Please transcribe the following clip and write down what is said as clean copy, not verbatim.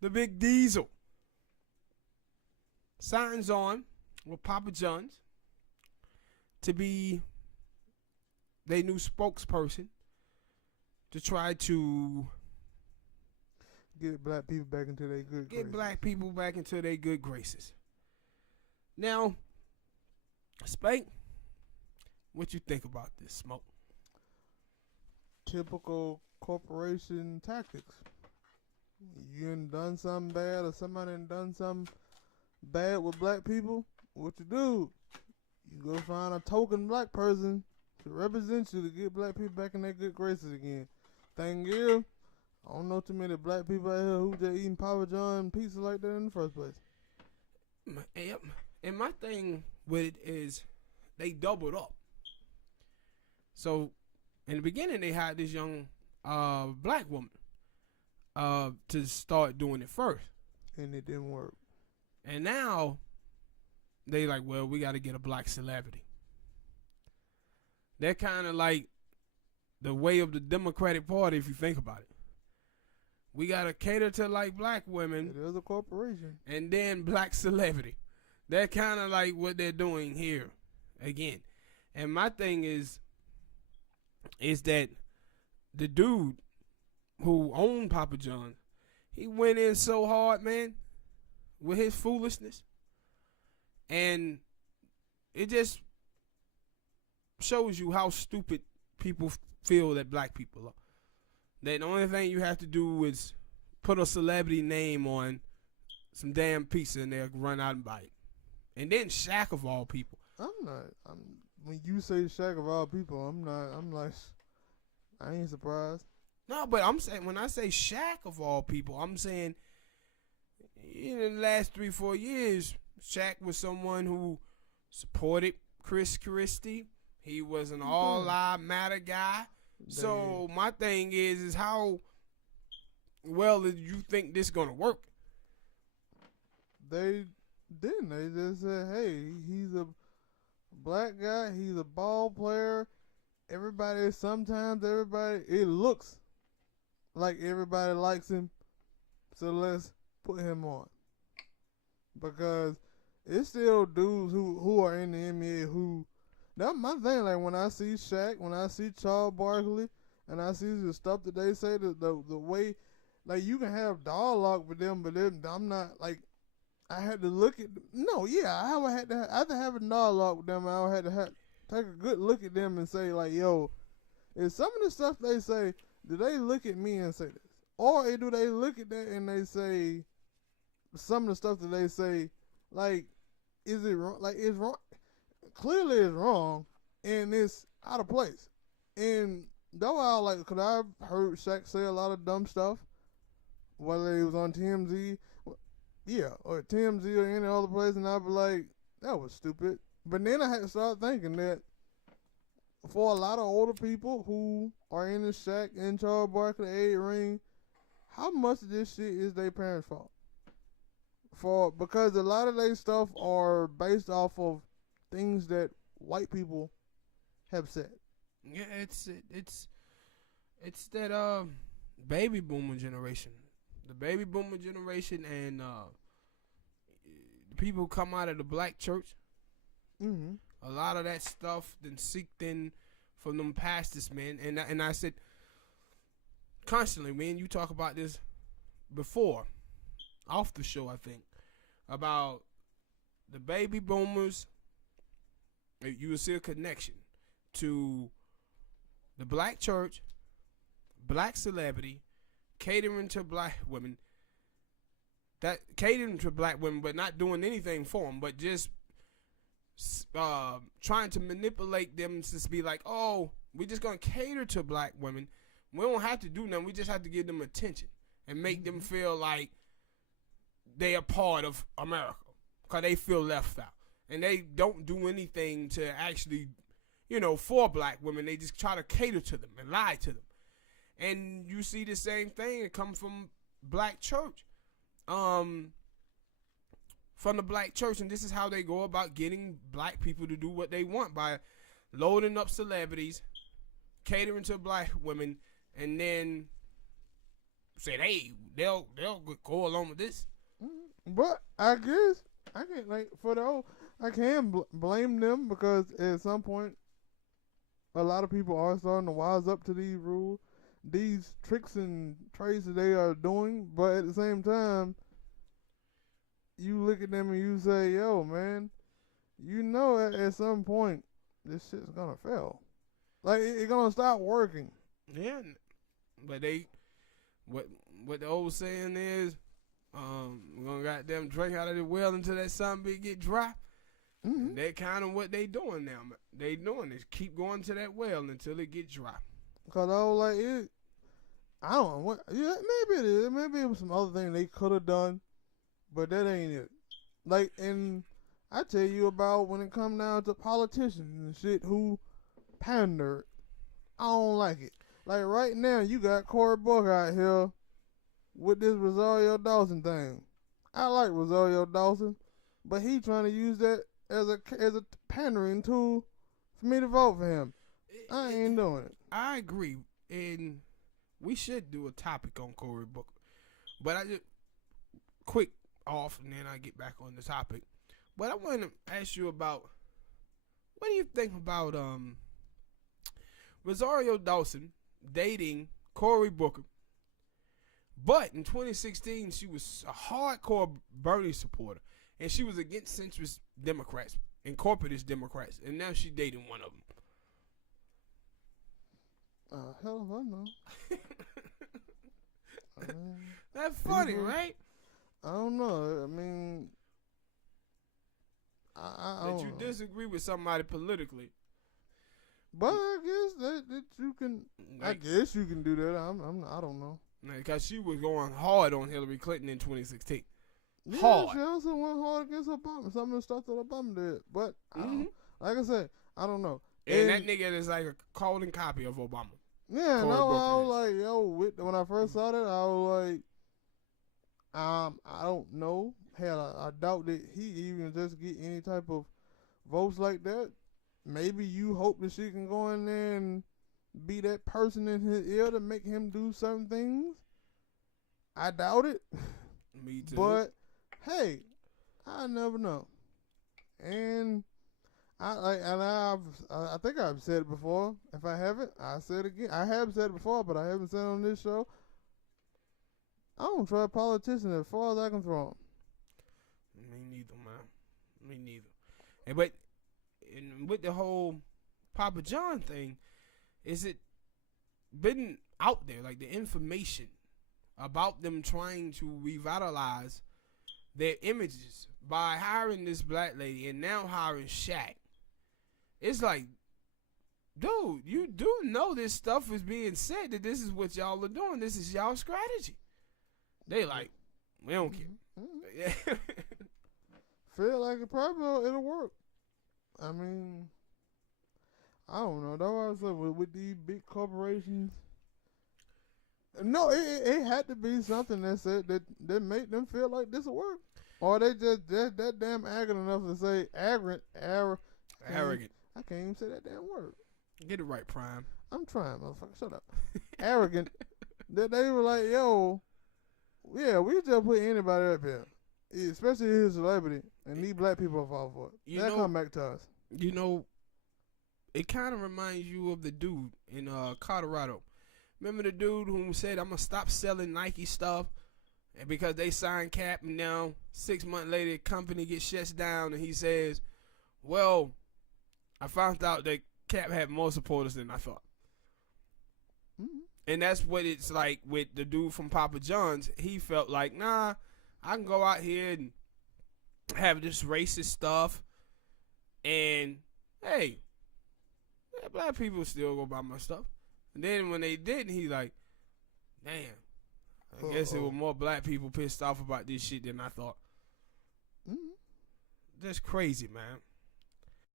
the Big Diesel, signs on with Papa Johns to be their new spokesperson to try to get black people back into their good get graces. black people back into their good graces. Now, Spank, what you think about this, Smoke? Typical corporation tactics. You done something bad, or somebody done something bad with black people. What you do? You go find a token black person to represent you to get black people back in their good graces again. Thing is, I don't know too many black people out here who just eating Papa John pizza like that in the first place. Yep. And my thing with it is they doubled up. So in the beginning they had this young black woman to start doing it first. And it didn't work. And now they like, well, we got to get a black celebrity. They're kind of like the way of the Democratic Party, if you think about it. We got to cater to like black women. It is a corporation. And then black celebrity. They're kind of like what they're doing here again. And my thing is that the dude who owned Papa John, he went in so hard, man, with his foolishness. And it just shows you how stupid people feel that black people are. That the only thing you have to do is put a celebrity name on some damn pizza and they'll run out and buy it. And then Shaq of all people. When you say Shaq of all people, I'm like, I ain't surprised. No, but I'm saying, when I say Shaq of all people, I'm saying in the last 3-4 years, Shaq was someone who supported Chris Christie. He was an all lives matter guy. So my thing is how well do you think this gonna work? They didn't. They just said, hey, he's a black guy. He's a ball player. Sometimes everybody, it looks like everybody likes him. So let's put him on. Because it's still dudes who are in the NBA who, that's my thing. Like when I see Shaq, when I see Charles Barkley, and I see the stuff that they say, the way, like you can have dialogue with them, but I'm not like, I had to look at, I had to have a dialogue with them. I had to take a good look at them and say like, yo, is some of the stuff they say, do they look at me and say this? Or do they look at that and they say, some of the stuff that they say, like, is it wrong? Like, it's wrong. Clearly it's wrong, and it's out of place. And though I like, cause I've heard Shaq say a lot of dumb stuff, whether it was on TMZ, or TMZ or any other place, and I'd be like, that was stupid. But then I had to start thinking that for a lot of older people who are in the Shaq and Charles Barkley age ring, how much of this shit is their parents' fault? Because a lot of their stuff are based off of things that white people have said. Yeah, it's that baby boomer generation. The baby boomer generation and the people who come out of the black church. Mm-hmm. A lot of that stuff then seeped in from them pastors, man. And I said constantly, man, you talk about this before, off the show, I think, about the baby boomers. You will see a connection to the black church, black celebrity, catering to black women. That catering to black women, but not doing anything for them, but just trying to manipulate them to be like, oh, we're just gonna cater to black women. We don't have to do nothing. We just have to give them attention and make them feel like they are part of America, because they feel left out. And they don't do anything to actually, for black women. They just try to cater to them and lie to them. And you see the same thing that comes from black church. From the black church. And this is how they go about getting black people to do what they want, by loading up celebrities, catering to black women, and then said, hey, they'll go along with this. But I guess I can't I can blame them because at some point a lot of people are starting to wise up to these rules, these tricks and trades that they are doing. But at the same time, you look at them and you say, yo, man, you know at some point this shit's gonna fail. Like it's gonna stop working. Yeah, but what the old saying is, we're gonna goddamn drink out of the well until that something get dry. Mm-hmm. And that kind of what they doing now. They doing is keep going to that well until it get dry. Cause I was like, I don't know what. Yeah, maybe it is. Maybe it was some other thing they could have done, but that ain't it. Like, and I tell you about when it come down to politicians and shit who pander. I don't like it. Like right now, you got Cory Booker out here with this Rosario Dawson thing. I like Rosario Dawson, but he trying to use that as a pandering tool for me to vote for him. I ain't doing it. I agree, and we should do a topic on Cory Booker. But I just quick off, and then I get back on the topic. But I want to ask you about, what do you think about Rosario Dawson dating Cory Booker? But in 2016, she was a hardcore Bernie supporter, and she was against centrist Democrats and corporatist Democrats, and now she's dating one of them. Hell if I know. That's funny, right? I don't know. I mean, I that don't you know. disagree with somebody politically. But I guess that you can. I guess you can do that. I don't know. Because she was going hard on Hillary Clinton in 2016. Yeah, Hard. she also went hard against Obama. Some of the stuff that Obama did. But I don't, like I said, I don't know. And that nigga is like a carbon copy of Obama. Yeah, and I Cory was Booker like, yo, when I first saw that, I was like, I don't know. Hell, I doubt that he even just get any type of votes like that. Maybe you hope that she can go in there and be that person in his ear to make him do certain things. I doubt it. Me too. But hey, I never know. And I think I've said it before. If I haven't, I said it again. I have said it before, but I haven't said it on this show. I don't trust politicians as far as I can throw them. Me neither, man. Me neither. But with the whole Papa John thing, is it been out there, like the information about them trying to revitalize their images by hiring this black lady and now hiring Shaq? It's like, dude, you do know this stuff is being said, that this is what y'all are doing. This is y'all strategy. They like, we don't care. Mm-hmm. Feel like it'll work. I mean, I don't know. That's why I said with these big corporations. No, it had to be something that said that made them feel like this will work, or they just that damn arrogant enough to say arrogant. I can't even say that damn word. Get it right, Prime. I'm trying, motherfucker. Shut up. Arrogant. That they were like, yo, yeah, we just put anybody up here, especially his celebrity, and these black people fall for it. That come back to us. You know, it kind of reminds you of the dude in Colorado. Remember the dude who said, I'm going to stop selling Nike stuff, and because they signed Cap, and now 6 months later, the company gets shut down, and he says, well, I found out that Cap had more supporters than I thought. Mm-hmm. And that's what it's like with the dude from Papa Johns. He felt like, nah, I can go out here and have this racist stuff, and hey, black people still go buy my stuff. And then when they didn't, he like, damn, I guess it was more black people pissed off about this shit than I thought. Mm-hmm. That's crazy, man.